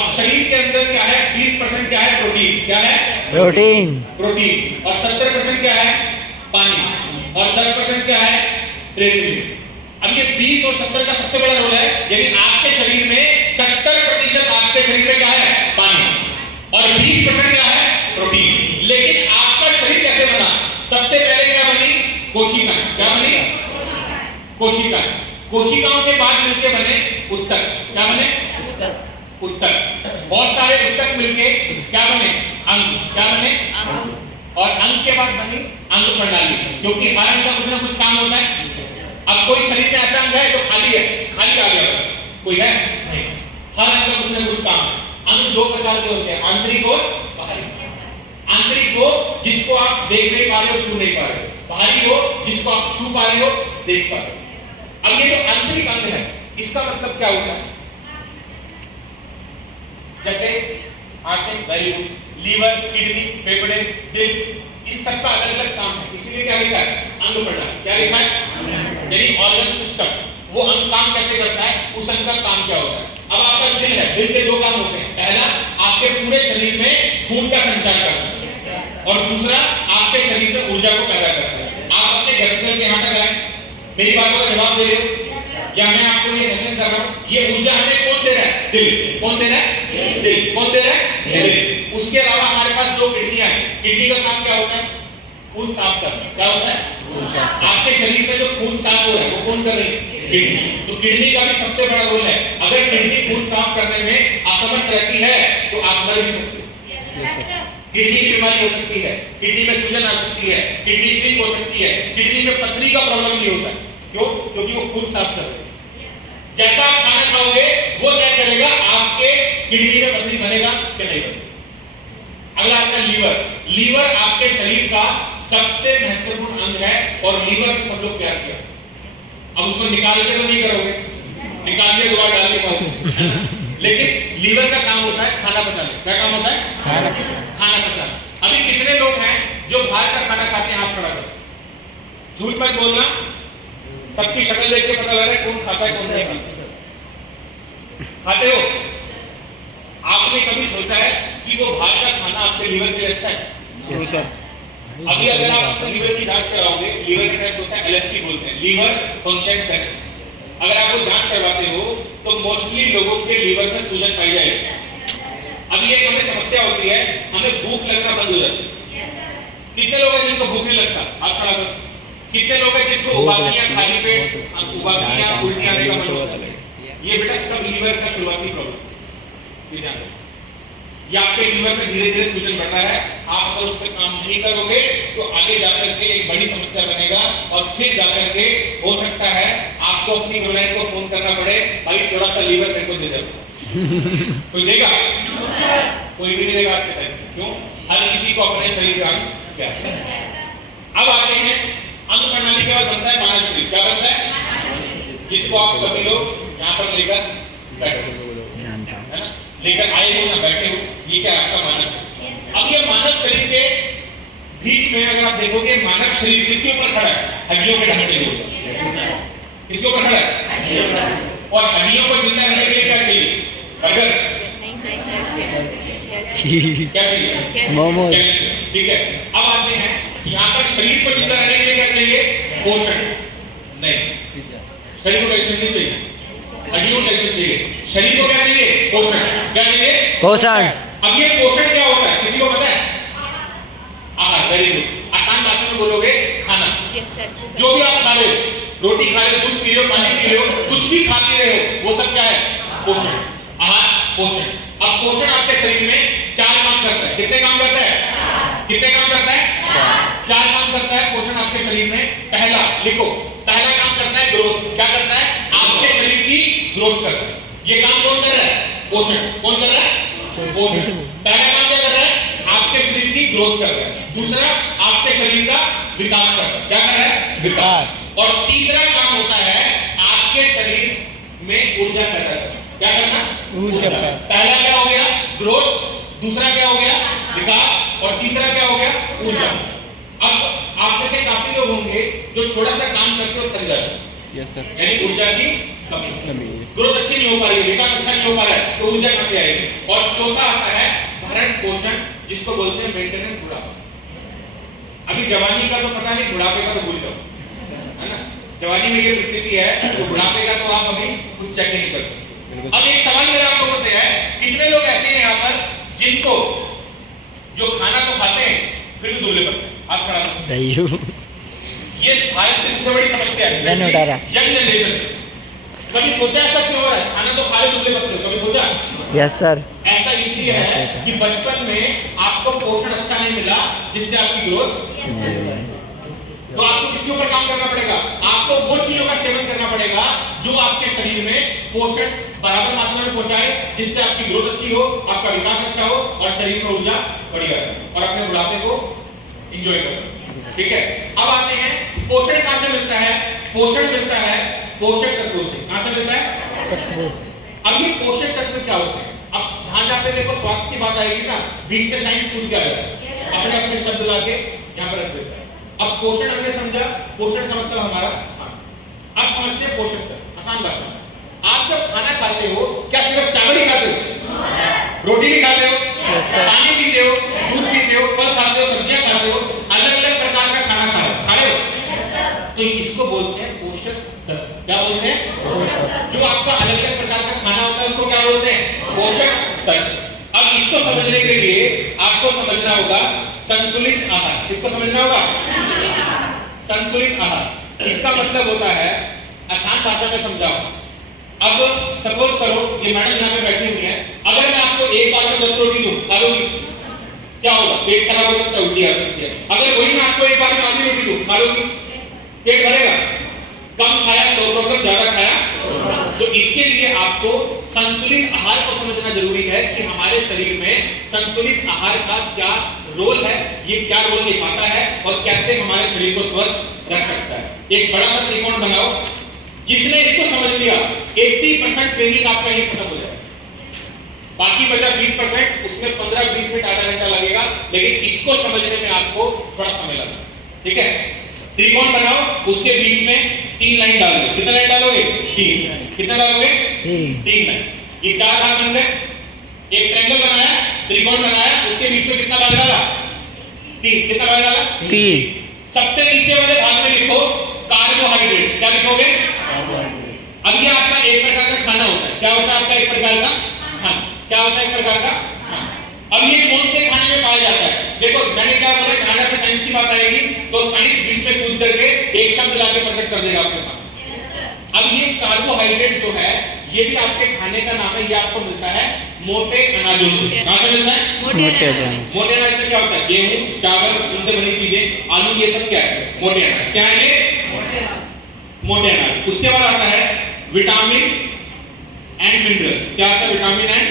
अब शरीर के अंदर क्या है, 20% क्या है, प्रोटीन। क्या है? प्रोटीन। प्रोटीन। और 70% क्या है, पानी। और 10% क्या है, रेजिन। अब ये 20 और 70 का सबसे बड़ा रोल है, यानी आपके शरीर में 70% आपके शरीर में क्या है, पानी, और 20% क्या है, प्रोटीन। लेकिन आपका शरीर कैसे बना? सबसे पहले क्या बनी? कोशिका। क्या बनी? कोशिका। कोशिकाओं के बाद मिलके बने ऊतक। क्या बने? ऊतक। बहुत सारे ऊतक मिलके क्या बने? अंग। क्या बने? और अंग के बाद बनी अंग प्रणाली, क्योंकि हर अंग का कुछ ना कुछ काम होता है। अब कोई शरीर में ऐसा अंग है जो खाली है, खाली आ गया बस, कोई है नहीं। हर अंग का कुछ ना कुछ काम है। अंग दो प्रकार के होते हैं, आंतरिक और बाहरी। आंतरिक हो जिसको आप देख नहीं पा रहे हो, छू नहीं पा रहे हो। बाहरी हो जिसको आप छू पा रहे हो, देख पा रहे हो। अब ये जो आंतरिक अंग है, इसका मतलब क्या होता है? जैसे आंखें, वेरी गुड, लीवर, किडनी, फेफड़े, दिल, इन सबका अलग अलग काम है। इसीलिए क्या लिखा है? अंग प्रणाली। क्या लिखा है? यानी ऑर्गन सिस्टम। वो अंग काम कैसे करता है, उस अंग का काम क्या होता है। अब आपका दिल है, दिल के दो काम होते हैं। पहला, आपके पूरे शरीर में खून का संचार करता है, और दूसरा, आपके शरीर में ऊर्जा को पैदा करता है। आप अपने घर से चल के यहाँ तक आए, मेरी बातों का जवाब दे रहे हो, या मैं आपको ये सेशन कर रहा हूँ, ये ऊर्जा हमें कौन दे रहा है? दिल। कौन दे रहा है? दिल। कौन दे रहा है? दिल। उसके अलावा हमारे पास दो किडनियां हैं। किडनी का काम क्या होता है? खून साफ करना। क्या होता है? आपके शरीर में जो खून साफ हो रहा है वो कौन कर रही है? किडनी। तो किडनी का भी सबसे बड़ा रोल है। अगर किडनी खून साफ करने में असमर्थ रहती है तो आप मर भी सकते हो। किडनी की बीमारी हो सकती है, किडनी में सूजन आ सकती है, किडनी स्विंग हो सकती है, किडनी में पथरी का प्रॉब्लम नहीं होता है। क्यों? क्योंकि वो खून साफ कर रहे हैं। जैसा आप खाना खाओगे वो तय करेगा आपके किडनी में पथरी बनेगा कि नहीं बनेगा। अगला आपका लीवर। लीवर आपके शरीर का सबसे महत्वपूर्ण अंग है, और लीवर से सब लोग प्यार किया। अब उसको निकाल के तो नहीं करोगे, निकाल के दोबारा डाल के पाओगे। लेकिन लीवर का काम होता है खाना पचाना। क्या काम होता है? खाना पचाना। अभी कितने लोग हैं जो बाहर का खाना खाते हैं? हाथ खड़ा करो। झूठ मत बोलना, सबकी शक्ल देख के पता लग रहा है कौन खाता है कौन नहीं खाता। खाते हो? आपने कभी सोचा है कि वो बाहर का खाना आपके लीवर के लिए अच्छा है? अभी अगर आप अपने लीवर की जांच कराओगे, लीवर का टेस्ट होता है एलएफटी बोलते हैं, लीवर फंक्शन टेस्ट। अगर आप वो जांच करवाते हो तो मोस्टली लोगों के लीवर में सूजन पाई जाएगी। अब ये हमें समस्या होती है, हमें भूख लगना बंद हो जाती है। कितने लोग हैं जिनको भूख नहीं लगता? हाथ खड़ा करो। कितने लोग हैं जिनको उबालियां, खाली पेट उबालियां, उल्टी आने का मन होता है? ये बेटा सब लीवर का शुरुआती प्रॉब्लम। ये ध्यान रखो, ये आपके लीवर में धीरे धीरे सूजन बढ़ रहा है। आप अगर उस पर काम नहीं करोगे तो आगे जाकर के एक बड़ी समस्या बनेगा, और फिर जाकर के हो सकता है आपको अपनी ग्रोलाइन को फोन करना पड़े, भाई थोड़ा सा लीवर मेरे को दे दो। कोई देगा? कोई भी नहीं देगा आज के टाइम। क्यों? हर किसी को अपने शरीर का अंग क्या है। अब आते हैं अंग प्रणाली के बाद बनता है मानव शरीर। क्या बनता है? जिसको आप सभी लोग यहाँ पर लेकर बैठे है ना, लेकर आए हो ना बैठे हो, ये क्या आपका मानव शरीर। अब ये मानव शरीर के बीच में अगर आप देखोगे, मानव शरीर किसके ऊपर खड़ा है? हड्डियों के ढांचे के ऊपर। किसके ऊपर खड़ा है? और हड्डियों को जिंदा रहने के लिए क्या चाहिए? बर्गर। क्या चाहिए? मोमोज। ठीक है। अब आते हैं यहाँ पर शरीर को जिंदा रहने के लिए क्या चाहिए? पोषण। नहीं, शरीर को कैसे नहीं चाहिए, हड्डियों को कैसे चाहिए? शरीर को क्या चाहिए? पोषण। क्या चाहिए? पोषण। अब ये पोषण क्या होता है, किसी को पता है? आहार। Very good. आसान भाषा में बोलोगे खाना। जो भी आप खा रहे हो, रोटी खा रहे हो, दूध पी रहे हो, पानी पी रहे हो, कुछ भी खा पी रहे हो, वो सब क्या है? पोषण। आहार, पोषण। अब पोषण आपके शरीर में 4 काम करता है। कितने काम करता है? कितने काम करता है? 4 काम करता है पोषण आपके शरीर में। पहला लिखो, पहला काम करता है ग्रोथ। क्या करता है? आपके शरीर की ग्रोथ करता है। ये काम कौन कर रहा है? पोषण। कौन कर रहा है? पोषण। पहला काम क्या कर रहा है? आपके शरीर की ग्रोथ कर रहा है। दूसरा, आपके शरीर का विकास कर रहा है। क्या कर रहा है? विकास। और तीसरा काम होता है आपके शरीर में ऊर्जा पैदा करना। क्या करना? ऊर्जा। पहला क्या हो गया? ग्रोथ। दूसरा क्या हो गया? विकास। और तीसरा क्या हो गया? ऊर्जा। अब आप में से काफी लोग होंगे जो थोड़ा सा काम करके और थक जाते हैं। Yes sir. यानी ऊर्जा की कमी, ग्रोथ अच्छी नहीं हो पा रही है, विकास अच्छा नहीं हो पा रहा है, तो ऊर्जा कहाँ से आएगी? और चौथा आता है भरण पोषण, जिसको बोलते हैं मेंटेनेंस, बुढ़ापा। अभी जवानी का तो पता नहीं, बुढ़ापे का तो भूल जाओ, है ना? जवानी में ये स्थिति है, तो बुढ़ापे का तो आप अभी कुछ चेक नहीं कर सकते। अब एक सवाल मेरा आप लोगों से है, कितने लोग ऐसे हैं यहाँ पर जिनको जो खाना तो खाते हैं फिर भी दुबले पड़ते हैं? हाथ खड़ा करो। ये भारत की सबसे बड़ी समस्या है, यंग जनरेशन। कभी सोचा ऐसा क्यों हो रहा है? खाना तो खा ले दुबले पड़ते हो, कभी सोचा? Yes sir. ऐसा इसलिए है कि बचपन में आपको पोषण अच्छा नहीं मिला, जिससे आपकी ग्रोथ, तो आपको किसके ऊपर काम करना पड़ेगा? आपको वो चीजों का सेवन करना पड़ेगा जो आपके शरीर में पोषण बराबर मात्रा में पहुंचाए, जिससे आपकी ग्रोथ अच्छी हो, आपका विकास अच्छा हो और शरीर में ऊर्जा बढ़िया रहे और अपने बुढ़ापे को एंजॉय करें। ठीक है, अब आते हैं पोषण कहां से मिलता है? पोषण मिलता है पोषक तत्वों से। कहां से मिलता है? अब ये पोषक तत्व क्या होते हैं? अब जहां जहां पे देखो स्वास्थ्य की बात आएगी ना, बीच में साइंस कूद के आएगा, अपने अपने शब्द लाके यहां पर रख देता है। अब पोषण हमने समझा, पोषण का मतलब हमारा, अब समझते हैं पोषक तत्व। आसान भाषा में, आप जब खाना खाते हो क्या सिर्फ चावल ही खाते हो? रोटी भी खाते हो, पानी पीते हो, दूध पीते हो, फल खाते हो, सब्जियां खाते हो, अलग अलग प्रकार का खाना खा रहे हो, तो इसको बोलते हैं पोषक तत्व। क्या बोलते हैं? जो आपका अलग अलग प्रकार का खाना होता है उसको क्या बोलते हैं? पोषक तत्व। अब इसको समझने के लिए आपको समझना होगा संतुलित आहार। किसको समझना होगा? संतुलित आहार। इसका मतलब होता है, आसान भाषा में समझाओ, अब सपोज करो ये मैडम यहाँ पे बैठी हुई है, अगर मैं आपको एक बार में 10 रोटी दूं, खा लोगी? क्या होगा? पेट खराब हो सकता है, उल्टी आ सकती है। अगर वही मैं आपको एक बार में आधी रोटी दूं, खा लोगी? पेट भरेगा? कम खाया तो प्रॉब्लम, ज्यादा खाया तो इसके लिए आपको संतुलित आहार को समझना जरूरी है कि हमारे शरीर में संतुलित आहार का क्या रोल है, ये क्या रोल निभाता है और कैसे हमारे शरीर को स्वस्थ रख सकता है। एक बड़ा सा त्रिकोण बनाओ, जिसने इसको समझ लिया 80% ट्रेनिंग आपका ही खत्म हो जाएगा, बाकी बचा 20%, उसमें 15-20 मिनट आधा घंटा लगेगा, लेकिन इसको समझने में आपको थोड़ा समय लगेगा। ठीक है, त्रिकोण बनाओ, उसके बीच में 3 लाइन डाल दो। कितना लाइन डालोगे? 3। कितना डालोगे? 3 लाइन। ये 4 भाग बन गए, एक ट्रायंगल बनाया, त्रिकोण बनाया, उसके बीच में कितना भाग डाला? 3। कितना भाग डाला? 3। सबसे नीचे वाले भाग में लिखो कार्बोहाइड्रेट। क्या लिखोगे? अब ये आपका एक प्रकार का खाना होता है। क्या होता है आपका एक प्रकार का खाना? क्या होता है एक प्रकार का खाना? अब ये कौन से खाने में पाया जाता है? देखो मैंने क्या बोला, खाना पे साइंस की बात आएगी तो साइंस बीच में कूद करके एक शब्द लाके प्रकट कर देगा आपके सामने। अब ये कार्बोहाइड्रेट जो है, ये भी आपके खाने का नाम है, ये आपको मिलता है मोटे अनाजों से। कहां से मिलता है? मोटे अनाज। मोटे अनाज में क्या होता है? गेहूं, चावल, इनसे बनी चीजें, आलू, ये सब क्या है? मोटे अनाज। क्या है ये? मोटे अनाज। उसके बाद आता है विटामिन एंड मिनरल्स। क्या आता है? Vitamin and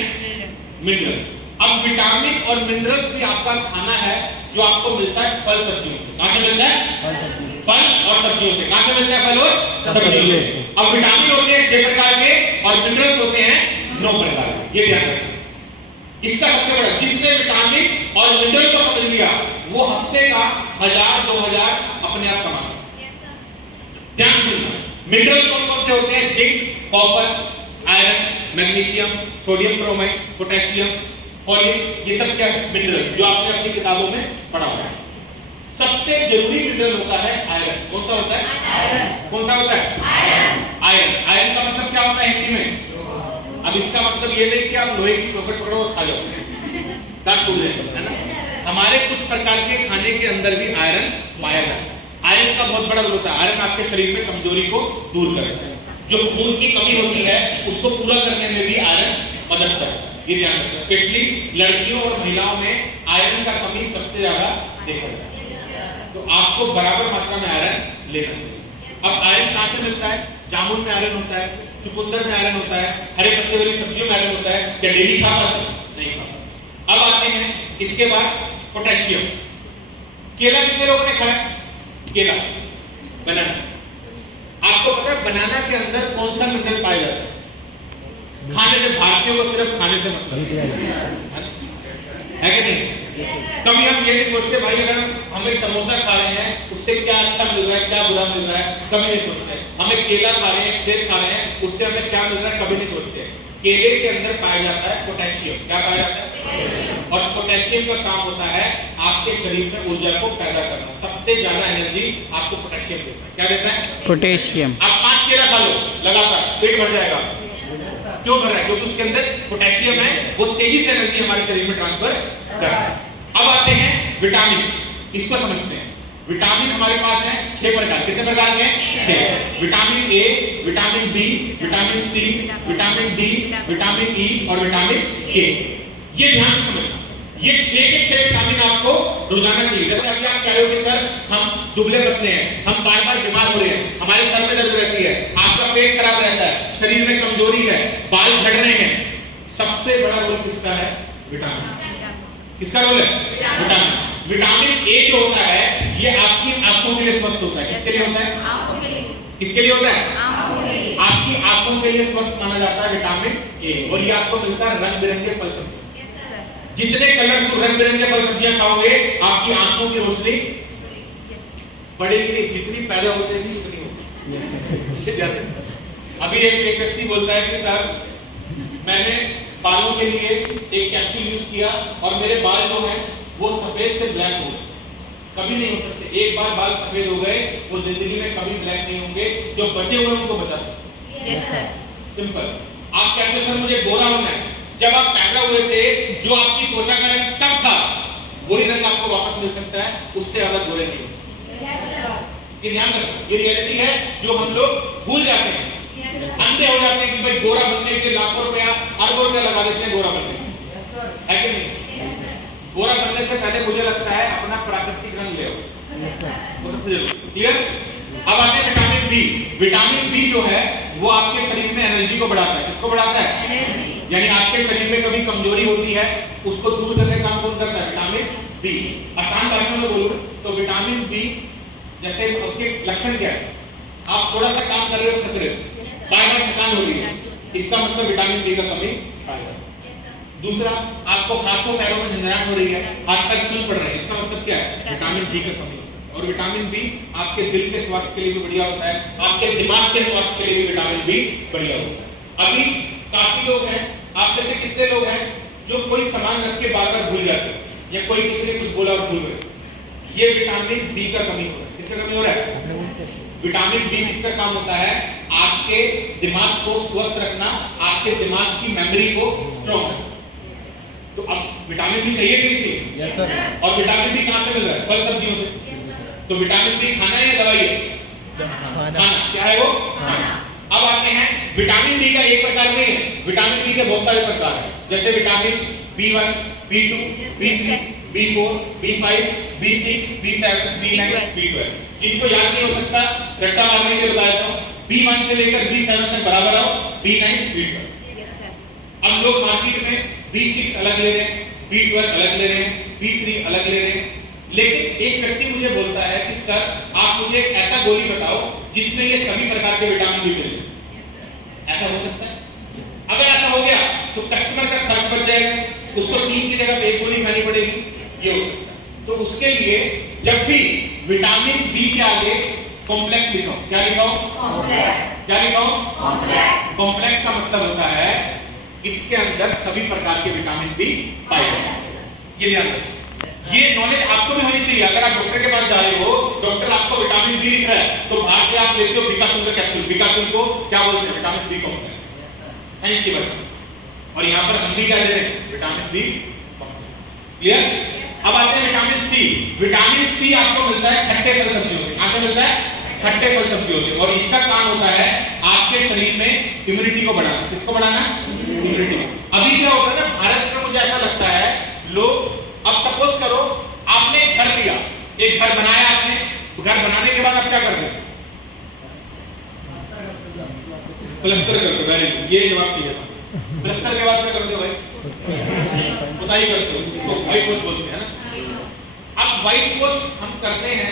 minerals. अब विटामिन और मिनरल्स भी आपका खाना है जो आपको मिलता है फल सब्जियों से। कहां से मिलता है? फल और सब्जियों से। कहां से मिलता है? फल और सब्जियों से। अब विटामिन होते हैं 6 प्रकार के और मिनरल्स होते हैं 9 प्रकार के। ये ध्यान रखना। इसका सबसे बड़ा, जिसने विटामिन और मिनरल को समझ लिया वो हफ्ते का 1000-2000 अपने आप कमा सकता है। ध्यान सुनना, मिनरल कौन कौन से होते हैं? Zinc, copper, iron, magnesium, sodium chromide, potassium, folic, ये सब क्या है? मिनरल, जो आपने अपनी किताबों में पढ़ा हुआ है। सबसे जरूरी मिनरल होता है आयरन। कौन सा होता है? आयरन। कौन सा होता है? आयरन। आयरन। आयरन का मतलब क्या होता है हिंदी में? अब इसका मतलब ये नहीं कि आप लोहे की चौखट पकड़ो और खा जाओ, दांत टूट जाएगा, है ना? हमारे कुछ प्रकार के खाने के अंदर भी आयरन पाया जाता है। आयरन का बहुत बड़ा रोल होता है। आयरन आपके शरीर में कमजोरी को दूर करता है, जो खून की कमी होती है उसको पूरा करने में भी आयरन मदद करता है। ये ध्यान रखना, स्पेशली लड़कियों और महिलाओं में आयरन का कमी सबसे ज्यादा देखा जाता है, तो आपको बराबर मात्रा में आयरन लेना चाहिए। अब आयरन कहां से मिलता है? जामुन में आयरन होता है, चुकंदर में आयरन होता है, हरे पत्ते वाली सब्जियों में आयरन होता है। क्या डेली खा पाते? नहीं खा पाते। अब आते हैं इसके बाद पोटेशियम। केला कितने लोगों ने खाया? केला, बनाना। आपको पता है बनाना के अंदर कौन सा मिनरल पाया जाता है? खाने से, भारतीयों को सिर्फ खाने से मतलब है कि नहीं? कभी हम ये नहीं सोचते भाई अगर हम एक समोसा खा रहे हैं उससे क्या अच्छा मिल रहा है क्या बुरा मिल रहा है, कभी नहीं सोचते। हम एक केला खा रहे हैं, सेब खा रहे हैं, उससे हमें क्या मिल रहा है, कभी नहीं सोचते। केले के अंदर पाया जाता है पोटेशियम। क्या पाया जाता है? और पोटेशियम का काम होता है आपके शरीर में ऊर्जा को पैदा करना। सबसे ज्यादा एनर्जी आपको पोटेशियम देता है। क्या देता है? पोटेशियम। आप 5 केला खा लो लगातार, पेट भर जाएगा। क्यों भर रहा है? क्योंकि उसके अंदर पोटेशियम है, वो तेजी से एनर्जी हमारे शरीर में ट्रांसफर कर रहा है। अब आते हैं विटामिन, इसको समझते हैं। विटामिन हमारे पास है 6 प्रकार। कितने प्रकार के? 6। Vitamin A, vitamin B, vitamin C, vitamin D, vitamin E और विटामिन के। ये ध्यान से समझना, ये 6 के 6 विटामिन आपको रोजाना चाहिए। जैसे अभी आप कह रहे हो कि सर हम दुबले पतले हैं, हम बार बार बीमार हो रहे हैं, हमारे सर में दर्द रहती है, आपका पेट खराब रहता है, शरीर में कमजोरी है, बाल झड़ रहे हैं, सबसे बड़ा रोल किसका है? विटामिन। किसका रोल है? विटामिन। विटामिन ए जो होता है ये आपकी आंखों के लिए स्वस्थ होता है। किसके लिए होता है? किसके लिए होता है? आपकी आंखों के लिए स्वस्थ माना जाता है विटामिन ए। और ये आपको मिलता है रंग बिरंगे फल सब्जियां। जितने कलरफुल रंग बिरंगे फल सब्जियां खाओगे आपकी आंखों की रोशनी बढ़ेगी, जितनी पैदा होती है उतनी होगी। अभी एक व्यक्ति बोलता है कि सर मैंने बालों के लिए एक कैप्सूल यूज किया और मेरे बाल जो हैं वो सफेद से ब्लैक हो गए। कभी नहीं हो सकते। एक बार बाल सफेद हो गए वो जिंदगी में कभी ब्लैक नहीं होंगे। जो बचे हुए उनको बचा सकते। Yes sir. सिंपल। आप कहते हैं सर मुझे गोरा होना है, जब आप पैदा हुए थे जो आपकी त्वचा का रंग तब था वही रंग आपको वापस मिल सकता है, उससे ज्यादा गोरे नहीं हो सकते। ये ध्यान रखना, ये रियलिटी है जो हम लोग भूल जाते हैं, अंधे हो जाते हैं कि भाई गोरा बनने के लिए लाखों रुपया अरबों रुपया लगा देते हैं गोरा बनने है कि नहीं? गोरा बनने से पहले मुझे लगता है अपना प्राकृतिक रंग ले आओ, वो सबसे जरूरी। क्लियर? अब आते हैं विटामिन बी। विटामिन बी जो है वो आपके शरीर में एनर्जी को बढ़ाता है। किसको बढ़ाता है? यानी आपके शरीर में कभी कमजोरी होती है उसको दूर करने का काम कौन करता है? Vitamin B. आसान भाषा में बोलूं तो विटामिन बी जैसे उसके लक्षण क्या है? आप थोड़ा सा काम कर रहे हो, थक रहे हो, बार-बार थकान हो रही है, इसका मतलब विटामिन बी का कमी है। दूसरा, आपको हाथों पैरों में झंझनाहट हो रही है, हाथ पैर सूज पड़ रहे हैं, इसका मतलब क्या है? विटामिन बी का कमी है। और विटामिन बी आपके दिल के स्वास्थ्य के लिए भी बढ़िया होता है, आपके दिमाग के स्वास्थ्य के लिए भी विटामिन बी बढ़िया होता है। अभी काफी लोग हैं, आप में से कितने लोग हैं जो कोई सामान रख के बार-बार भूल जाते हैं, या कोई किसी ने कुछ बोला और भूल गए? ये विटामिन बी का कमी हो रहा है। किसका कमी हो रहा है? विटामिन बी का काम होता है आपके दिमाग को स्वस्थ रखना, आपके दिमाग की मेमोरी को स्ट्रॉन्ग रखना। तो अब विटामिन बी चाहिए कि नहीं? Yes sir. और विटामिन बी कहां से मिल रहा है? फल सब्जियों से। तो विटामिन बी खाना है या दवाई है? खाना। क्या है वो? खाना। अब आते हैं विटामिन बी का एक प्रकार नहीं है, विटामिन बी के बहुत सारे प्रकार हैं। जैसे vitamin B1, B2, B3, B4, B5, B6, B7, B9, B12। जिनको याद नहीं हो सकता रट्टा मारने के लिए बताया था। B1 से लेकर B7 तक बराबर आओ, B9, B12। Yes sir. अब लोग मार्केट में B6 अलग ले रहे हैं, B12 अलग ले रहे हैं, B3 अलग ले रहे हैं। लेकिन एक व्यक्ति मुझे बोलता है कि सर आप मुझे एक ऐसा गोली बताओ जिसमें ये सभी प्रकार के विटामिन बी मिले। ऐसा हो सकता है? अगर ऐसा हो गया तो कस्टमर का खर्च बच जाएगा, उसको 3 की जगह 1 गोली खानी पड़ेगी। ये हो सकता है। तो उसके लिए जब भी विटामिन बी के आगे कॉम्प्लेक्स लिखो। क्या लिखाओ? कॉम्प्लेक्स। क्या लिखाओ? कॉम्प्लेक्स। कॉम्प्लेक्स का मतलब होता है इसके अंदर सभी प्रकार के विटामिन बी पाए जाते हैं। ये ध्यान रखो। ये नॉलेज आपको भी होनी चाहिए। अगर आप डॉक्टर के पास जा रहे हो, डॉक्टर आपको विटामिन बी लिख रहा है तो बाहर से आप लेते हो बिकासुल का कैप्सूल। बिकासुल को क्या बोलते हैं? विटामिन बी कॉम्प्लेक्स, साइंस की भाषा। और यहाँ पर हम भी क्या दे रहे हैं? Vitamin B complex. क्लियर? अब आते हैं विटामिन सी। विटामिन सी आपको मिलता है खट्टे फल सब्जियों से। कहां से मिलता है? खट्टे फल सब्जियों से। और इसका काम होता है आपके शरीर में इम्यूनिटी को बढ़ाना। किसको बढ़ाना? इम्यूनिटी। अभी क्या होता है ना भारत में, मुझे ऐसा लगता है लोग, अब सपोज करो आपने एक घर लिया, एक घर बनाया आपने, घर बनाने के बाद आप क्या करते हैं? प्लास्टर करते हो। वेरी गुड, ये जवाब चाहिए था। प्लास्टर के बाद क्या करते हो भाई? पुताई करते हो, इसको व्हाइट वॉश बोलते हैं ना। अब व्हाइट वॉश हम करते हैं,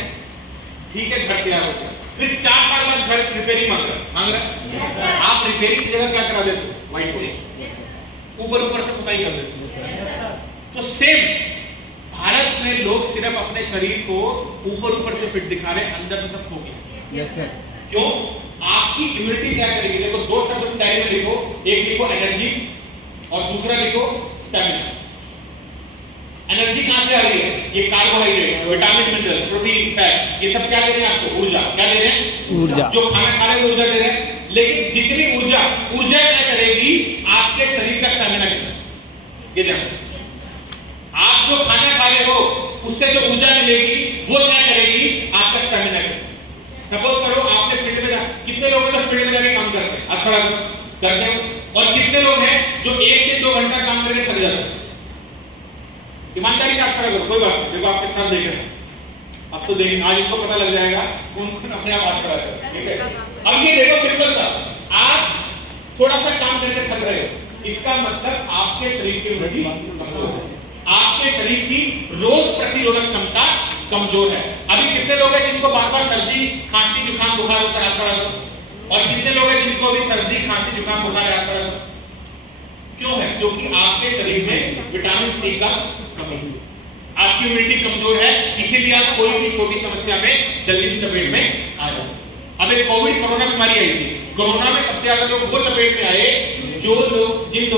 ठीक है, घर तैयार हो गया, फिर 4 साल बाद घर रिपेयरिंग मांग रहा है। आप रिपेयरिंग की जगह क्या करा देते हो? White wash. ऊपर ऊपर से पुताई कर देते हो। तो सेम भारत में लोग सिर्फ अपने शरीर को ऊपर से फिट दिखा रहे हैं, अंदर से सब खो गया। Yes sir. क्यों? आपकी इम्यूनिटी क्या करेगी? देखो दो शब्द टैली में लिखो, एक लिखो एनर्जी और दूसरा लिखो स्टैमिना। एनर्जी कहां से आ रही है? ये carbohydrate, vitamin, mineral, protein, fat, ये सब क्या दे रहे हैं आपको? ऊर्जा। क्या दे रहे हैं? ऊर्जा। जो खाना खा रहे हैं ऊर्जा दे रहे हैं, लेकिन जितनी ऊर्जा क्या करेगी? आपके शरीर का स्टैमिना कितना, ये देखो। आप जो खाना खा रहे हो उससे जो ऊर्जा मिलेगी वो क्या करेगी? आपका स्टैमिना करेगी। सपोज करो आपने फील्ड में कितने लोग हैं जो फील्ड में जाके काम करते हैं? आप थोड़ा करते हो। और कितने लोग हैं जो 1 से 2 घंटा काम करके थक जाते हैं? ईमानदारी से आप खड़ा करो, कोई बात नहीं। देखो आपके साथ देख रहे हैं, अब तो देखेंगे, आज इनको पता लग जाएगा कौन कौन अपने आप हाथ खड़ा करे, ठीक है? अब ये देखो सिंपल सा, आप थोड़ा सा काम करके थक रहे हो, इसका मतलब आपके शरीर की इम्यूनिटी कमजोर है, आपके शरीर की रोग प्रतिरोधक क्षमता कमजोर है। अभी कितने लोग हैं जिनको बार-बार सर्दी, खांसी, जुकाम, बुखार होता है? हाथ खड़ा करो। और कितने लोग हैं जिनको अभी सर्दी, खांसी, जुकाम, बुखार है? हाथ खड़ा करो। क्यों है? क्योंकि आपके शरीर में विटामिन सी का कमी है, आपकी इम्यूनिटी कमजोर है, इसीलिए आप कोई भी छोटी समस्या में जल्दी से चपेट में आ जाते हैं। अब एक कोविड कोरोना बीमारी आई थी, कोरोना में सबसे ज्यादा लोग वो चपेट में आए जो लोग जिन